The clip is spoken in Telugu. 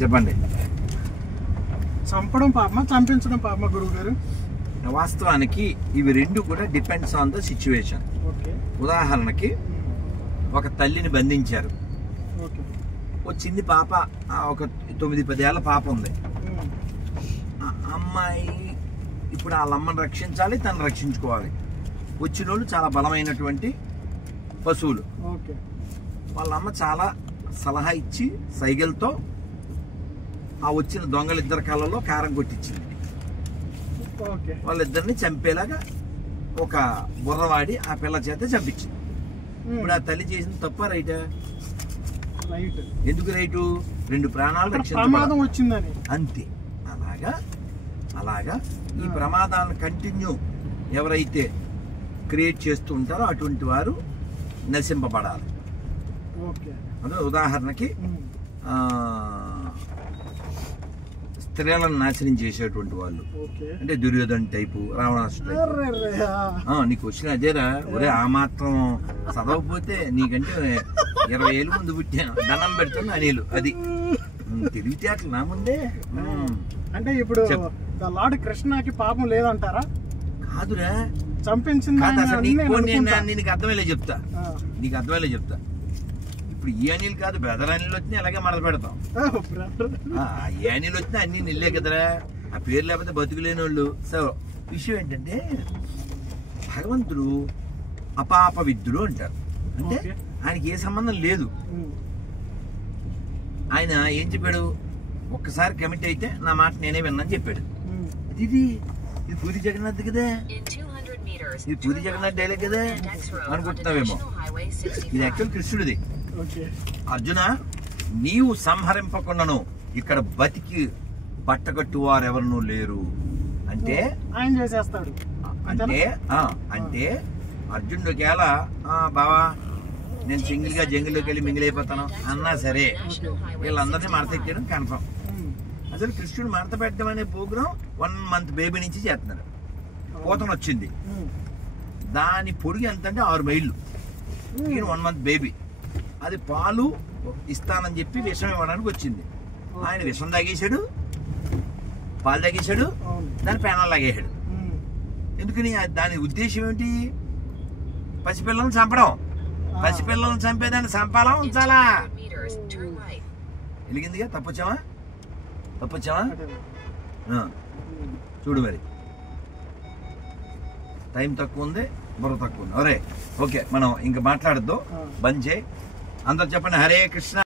చెప్పండి. చంపడం పాపమా చంపించడం పాపమా గురువు గారు? వాస్తవానికి ఇవి రెండు కూడా డిపెండ్స్ ఆన్ ద సిచ్యువేషన్. ఉదాహరణకి ఒక తల్లిని బంధించారు, ఒక చిన్ని పాప, ఒక 9-10 ఏళ్ల పాప ఉంది. అమ్మాయి ఇప్పుడు వాళ్ళ అమ్మని రక్షించాలి, తను రక్షించుకోవాలి. వచ్చిన వాళ్ళు చాలా బలమైనటువంటి పశువులు. వాళ్ళ అమ్మ చాలా సలహా ఇచ్చి సైగలతో ఆ వచ్చిన దొంగలిద్దరి కళ్ళలో కారం కొట్టించింది. వాళ్ళిద్దరిని చంపేలాగా ఒక బుర్రవాడి ఆ పిల్ల చేత చంపించింది. ఇప్పుడు ఆ తల్లి చేసిన తప్ప రైటా? ఎందుకు రైటు? 2 ప్రాణాలు రక్షించడం వచ్చిందని అంతే. అలాగా ఈ ప్రమాదాలను కంటిన్యూ ఎవరైతే క్రియేట్ చేస్తూ ఉంటారో అటువంటి వారు నశింపబడాలి. అంటే ఉదాహరణకి స్త్రీలను నాశనం చేసేటువంటి వాళ్ళు, అంటే దుర్యోధన్ టైపు, రావణాసుడు టైపు. నీకు వచ్చిన అదేరా, ఒరే ఆ మాత్రం చదవకపోతే నీకంటే 20 ఏళ్ళ ముందు పుట్టాను దండం పెడుతుంది అనిలు. అది తెలివితేటలు నా ముందే. అంటే ఇప్పుడు లార్డ్ కృష్ణకి పాపం లేదంటారా? కాదురా, చంపించింది. నీకు అర్థమయ్యే చెప్తా, ఇప్పుడు ఈ అనిల్ కాదు, బ్రదర్ అనిల్ వచ్చినా అలాగే మడత పెడతాం. ఏ అనిల్ వచ్చినా అన్ని నిల్లే కదరా, ఆ పేరు లేకపోతే బతుకులేని వాళ్ళు. సో విషయం ఏంటంటే భగవంతుడు అపాప విద్యుడు అంటారు. అంటే ఆయనకి ఏ సంబంధం లేదు. ఆయన ఏం చెప్పాడు? ఒక్కసారి కమిట్ అయితే నా మాట నేనే విన్నాను చెప్పాడు. ఇది పూరి జగన్నాథ్ కదా, ఇది పూరి జగన్నాథ్ డైలాగ్ కదా అనుకుంటున్నావేమో. ఇది యాక్చువల్ కృష్ణుడిది. అర్జున, నీవు సంహరింపకుండాను ఇక్కడ బతికి బట్టగట్టు వారెవరు లేరు అంటే ఆయన చేసేస్తాడు. అంటే అర్జునుడు ఒకేలా బావా నేను సింగిల్ గా జంగిల్లోకి వెళ్ళి మింగిలైపోతాను అన్నా సరే వీళ్ళందరినీ మడత ఎక్కడం కన్ఫర్మ్. అసలు కృష్ణుడు మడత పెట్టడం అనే ప్రోగ్రాం 1 month బేబీ నుంచి చేస్తున్నాడు. పోతన వచ్చింది, దాని పొడిగి ఎంత అంటే 6 మైళ్ళు. ఈయన 1 month బేబీ, అది పాలు ఇస్తానని చెప్పి విషం ఇవ్వడానికి వచ్చింది. ఆయన విషం తాగేశాడు, పాలు తాగేశాడు, దాని పేనాలు లాగేశాడు. ఎందుకని? దాని ఉద్దేశం ఏమిటి? పసిపిల్లలను చంపడం. పసిపిల్లలను చంపేదాన్ని చంపాలా ఉంచాలా? వెలిగిందిగా. తప్పొచ్చావా? చూడు మరి, టైం తక్కువ ఉంది, బుర్ర తక్కువ ఉంది. ఓకే మనం ఇంకా మాట్లాడద్దు, బంద్ చేయి. అందరు చెప్పండి హరే కృష్ణ.